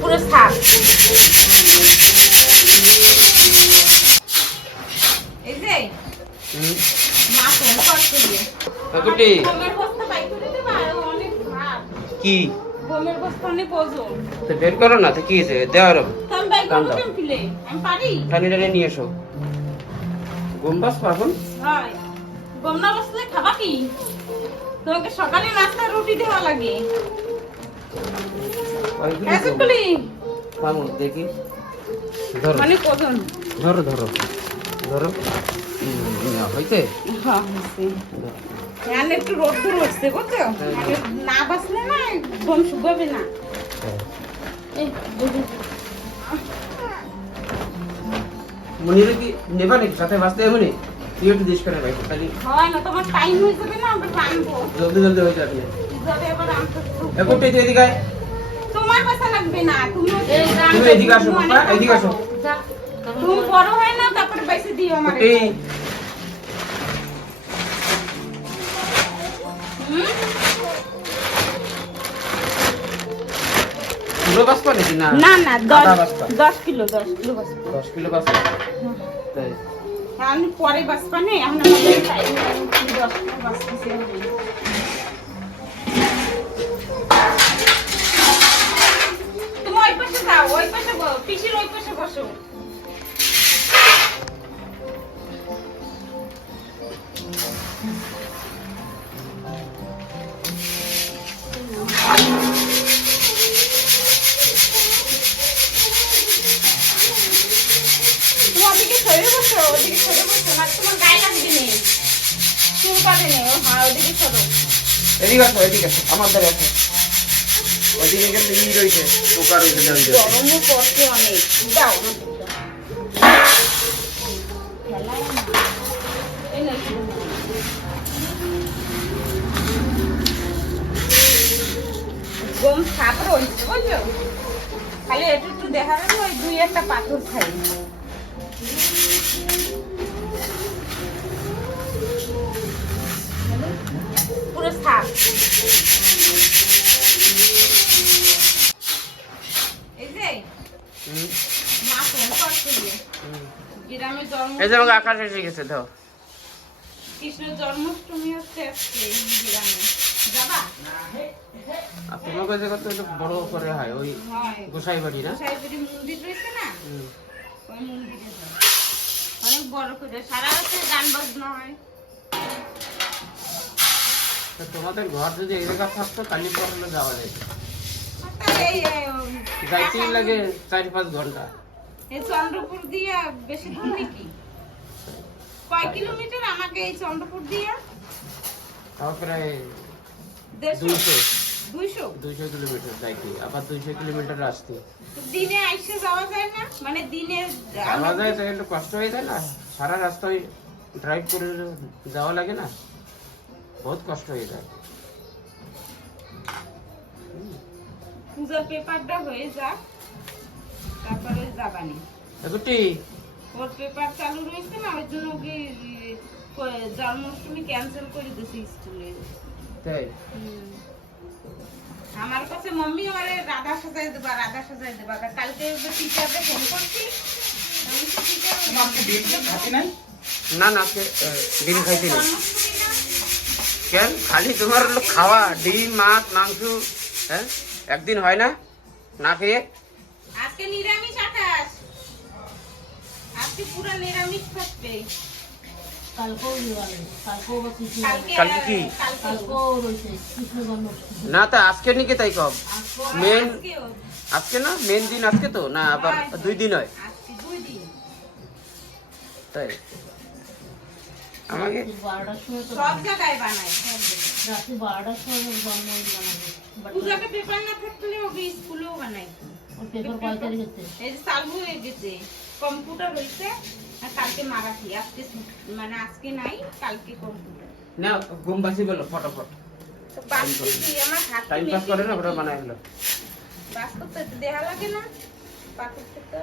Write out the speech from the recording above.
পুরো সাপ। এই যে মা ফোন করছিল কাকুটি গমের বস্তা বাই করে দেবা অনেক ভাত কি গমের বস্তা অনেক ওজন তো বের করো না তো কি হয়েছে দেওয়ার তুমি বাই করে কেন পিলে আমি পারি টানি টানি নিয়ে এসো গম বাস পাবন হয় গম না বসলে খাবা কি তোমাকে সকালে নাস্তা রুটি দেওয়া লাগে এতগুলি পাবো দেখি ধরো মানে ওজন ধরো ধরো ধরো হইতে হ্যাঁ হ্যাঁ একটু রোদ দূর হচ্ছে বুঝছো মানে না বাসলে না গম শুকাবে না মনিরে কি নেবা নাকি সাথে বাঁচতে এমনি তুই একটু দেশ করে ভাই খালি হয় না তোমার টাইম হয়ে যাবে না আমরা আনবো জলদি জলদি হয়ে যাবে যাবে আবার আনতে একটু এদিকে আয়। তোমার পয়সা লাগবে না তুমি তুমি এদিকে আসো বাবা এদিকে আসো তুমি বড় হয় না তারপরে পয়সা দিও আমাকে এই পুরো বাসপা নাকি না না না আধা বাসপা 10 কিলো বাস 10 কিলো বাসপা তাই আমি পরে বাস পানে এখন আমাদের টাইম 10 কিলো বাস দিতে হবে তুমি ওই পাশে যাও ওই পাশে পিছির ওই পাশে বসো ওদিকে সরে বসো না তোমার গায়ে লাগবে না চুল কাটে নেই হ্যাঁ ওদিকে সরো এদিকে আসো আমার ধারে আসো ওদিকে গেলে ই রইছে পোকা রইছে দেন দিও গরমও পড়ছে অনেক দাও গম সাপ রয়েছে বুঝলো খালি একটু দেখা যাবে ওই দুই একটা পাথর খাই পুরো সাপ এই যে মা ফোন করছিল গ্রামে জন্ম এই যে আমাকে আকাশ এসে গেছে দাও কৃষ্ণের জন্মাষ্টমী হচ্ছে আজকে গ্রামে যাবা আর তোমাকে যে কত বড় করে হয় ওই হয় গোসাই বাড়ি না গোসাইবাড়ি মন্দির রয়েছে না ওই মন্দিরে যাও অনেক বড় করে সারা রাতে গান বাজনা হয় তো তোমাদের ঘর যদি এই জায়গা থাকতো তাহলে পরে যাওয়া যায় যাইতেই লাগে 4-5 ঘন্টা এই চন্দ্রপুর দিয়ে বেশি দূর নাকি কয় কিলোমিটার আমাকে এই চন্দ্রপুর দিয়ে তাও প্রায় 200 কিলোমিটার যাইতে আবার 200 কিলোমিটার আসতে দিনে আইসে যাওয়া যায় না মানে দিনে যাওয়া যায় তো একটু কষ্ট হয়ে যায় না সারা রাস্তায় ড্রাইভ করে যাওয়া লাগে না বহুত কষ্ট হয়ে যায় পূজার পেপারটা হয়ে যাক তারপরে যাবানি এগুটি ওর পেপার চালু রয়েছে না ওই জন্য ওকে জন্মাষ্টমী ক্যান্সেল করে দিয়েছে স্কুলে তাই আমার কাছে মাম্মি আমারে রাধা সাজাই দেবা কালকে টিচারদের ফোন করছি না না আজকে ডিম খাইতে নেই কেন খালি তোমার হলো খাওয়া ডিম মাছ মাংস হ্যাঁ একদিন হয় না না খেয়ে আজকে নিরামিষ আকাশ আজকে পুরো নিরামিষ থাকবে কালকে কি না তা আজকে নাকি তাই কব মেন আজকে না মেন দিন আজকে তো না আবার 2 দিন হয় তাই আমাকে সব জায়গায় বানাই রাতে 12টার সময় পূজাকে পেপার না থাকলে ওকে স্কুলেও বানাই পেপার কয় তারিখ হচ্ছে এই যে চালু হয়ে গেছে কম্পিউটার হইছে আর কালকে মারাঠি আজকে মানে আজকে নাই কালকে কম্পিউটার না ঘুমবাসি বলো ফটাফট তো বাকি কি আমার হাত টাইম পাস করে না ওটা বানাই হলো বাস করতে দেখা লাগে না পাথর থেকে